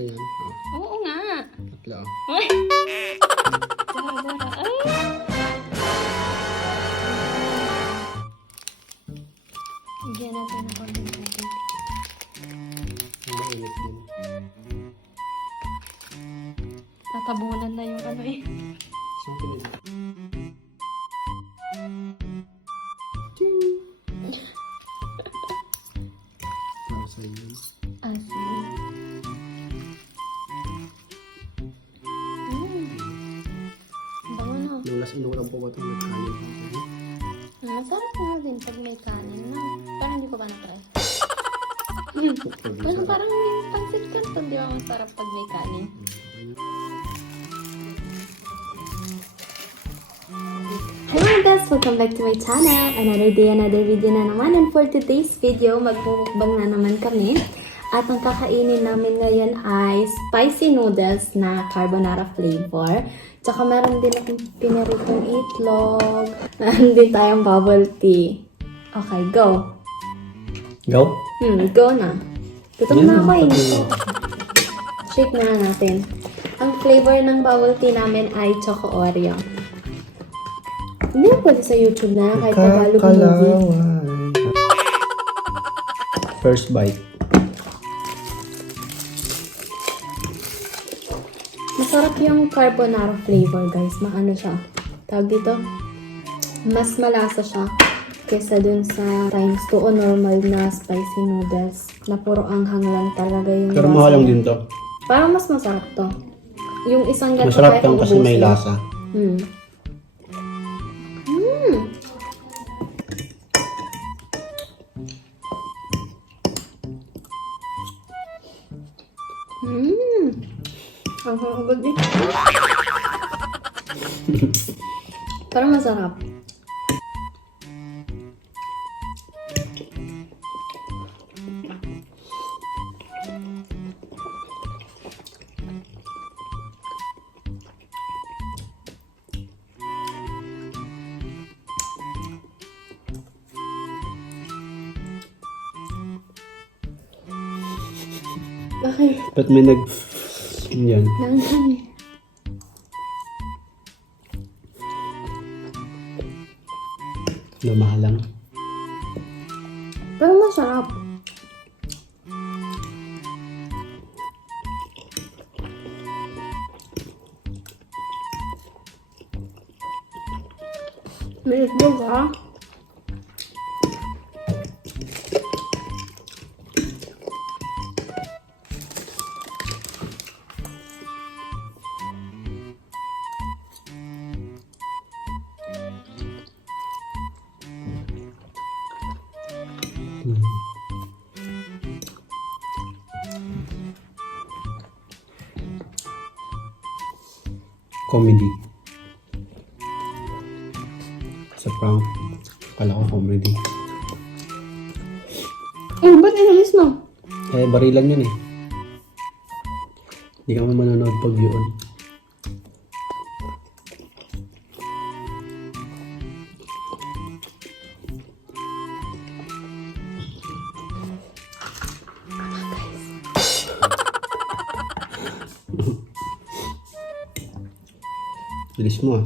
Tatlo yan. Oo nga. Tatlo. Ay! Gara-gara. Ay! Bigyan natin ng konting tubig. Mainit din. Natabunan na yung ano eh. Saan pinili? Para sa inyo. Asin. Bango na. Inulang po ba itong nagkanin pa ako? Masarap nga din pag may kanin na. Pero hindi ko pa na-try. Pero parang yung pancit canton, di ba masarap pag may kanin? Hello guys! Welcome back to my channel. Another day, another video na naman. And for today's video, magmumukbang na naman kami. At ang kakainin namin ngayon ay spicy noodles na carbonara flavor. Tsaka meron din akong pinaritong itlog. Meron din tayong bubble tea. Okay, go! Go? Go na. Gutom na ako eh. Shake na natin. Ang flavor ng bubble tea namin ay Choco Oreo. Hindi na pwede sa YouTube na kahit Tagalog movie. First bite. Masarap yung carbonara flavor, guys. Maano siya. Tawag dito. Mas malasa siya kesa dun sa times 2 o normal na spicy noodles. Na puro anghang lang talaga yung Pero lasa mahal lang niya. din to. Parang mas masarap to. Yung isang ganito Masarap lang kasi may lasa. Ang hangagod eh. Parang masarap. Bakit? Ba't may nag... Yan. Nanghang eh. Lumalang. Pero masarap. May itlog ha? Comedy. Sa prank. Kala ko comedy. Oh, ba't inalis mo? Eh, barilan yun eh. Hindi ka manonood pag yun. Bilis mo ah.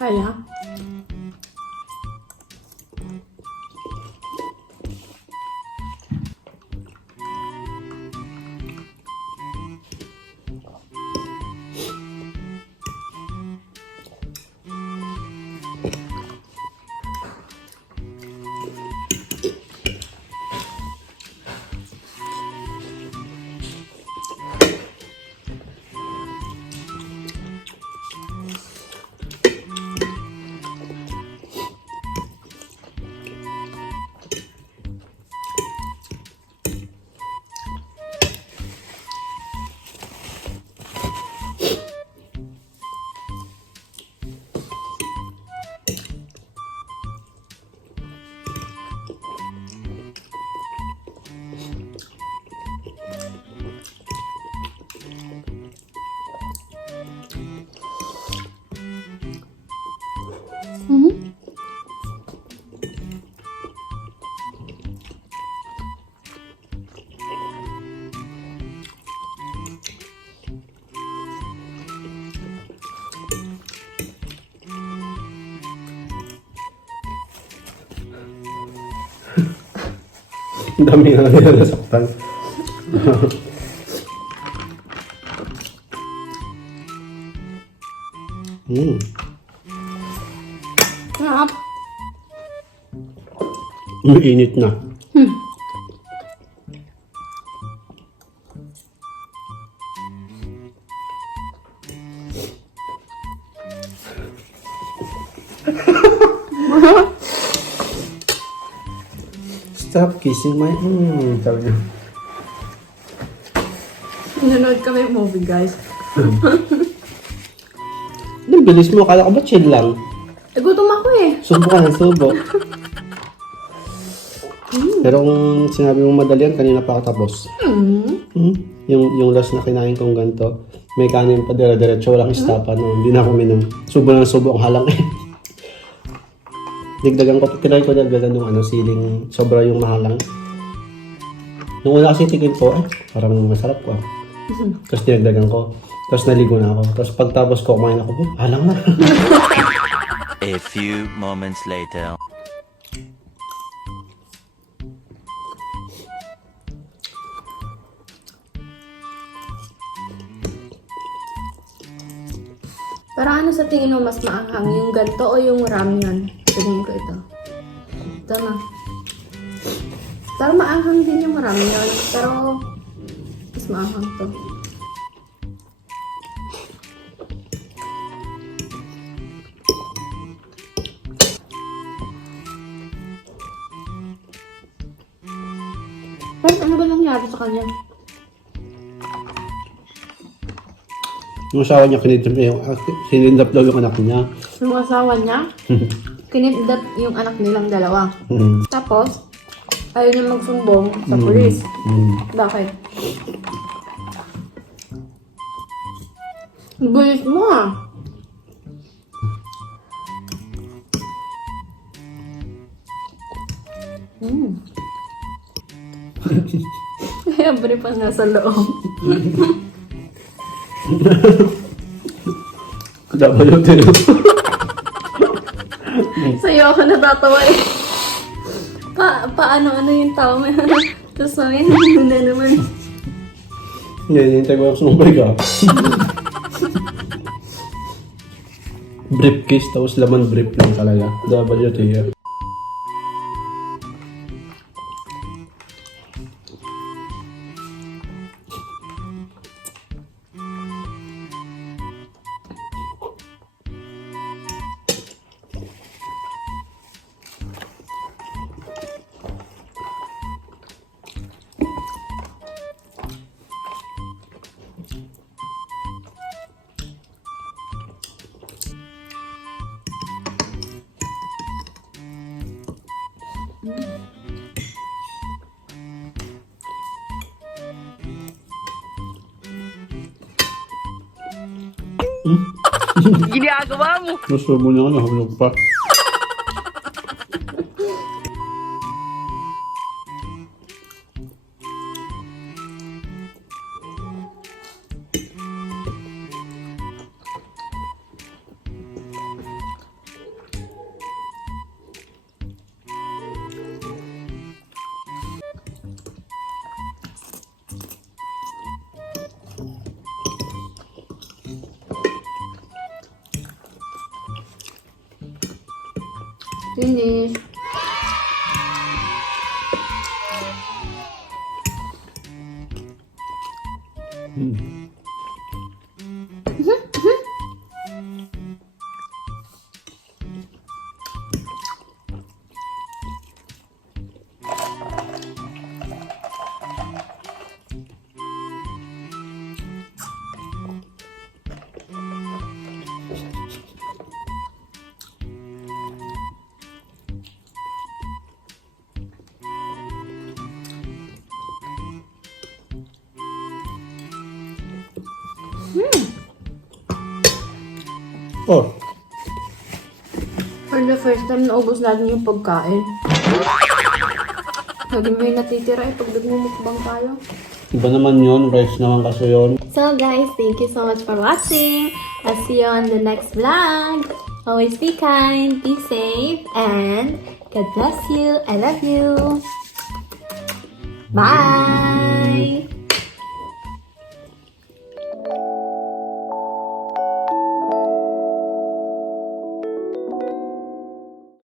Kaya? Ang dami nga nila nasaktan. Sarap. Umiinit na. Stop kissing my... sabi niya. Nanonood kami movie, guys. Ang bilis mo. Akala ko ba chill lang? Gutom ako eh. Subo ka ng subo. Pero kung sinabi mong madali yan, kanina pa ako tapos. Yung last na kinain kong ganito, may kanin pa dire-diretso, walang istapa. No? Hindi na ako minum. Subo ng subo ang halang eh. Digdagan ko, kinay ko dagdagan yung siling, sobra yung mahalang. Nung una kasi tikin ko, parang masarap ko. Tapos dinagdagan ko. Tapos naligo na ako. Tapos pagtapos ko, kumain ako, halang na. A few moments later. Parang ano sa tingin mo mas maanghang? Yung ganto o yung ramyun? Tingin ko ito. Ito na. Parang maanghang din yung ramyun. Pero mas maanghang to. Pero ano ba nangyari sa kanya? Yung asawa niya, sinindap daw yung anak niya. Yung asawa niya, kinidnap yung anak nilang dalawa. Tapos, ayaw niya magsumbong sa pulis. Bakit? Bulis mo ah. Kaya bari pa nasa loob. WT. Sa'yo ako natatawa eh. Paano yung tao mo? Tapos sabi, hindi naman. Hinihintay ko lang sumabay ka. Briefcase, tapos laman brief lang talaga. WT. Ginagawa mo! Nasubo niya ka, nahulog pa. Finish. Oh, For the first time, naubos natin yung pagkain. Lagi may natitira pag nagmumukbang tayo. iba naman yun. Rice naman kasi yun. So guys, thank you so much for watching. I'll see you on the next vlog. Always be kind, be safe, and God bless you. I love you. Bye!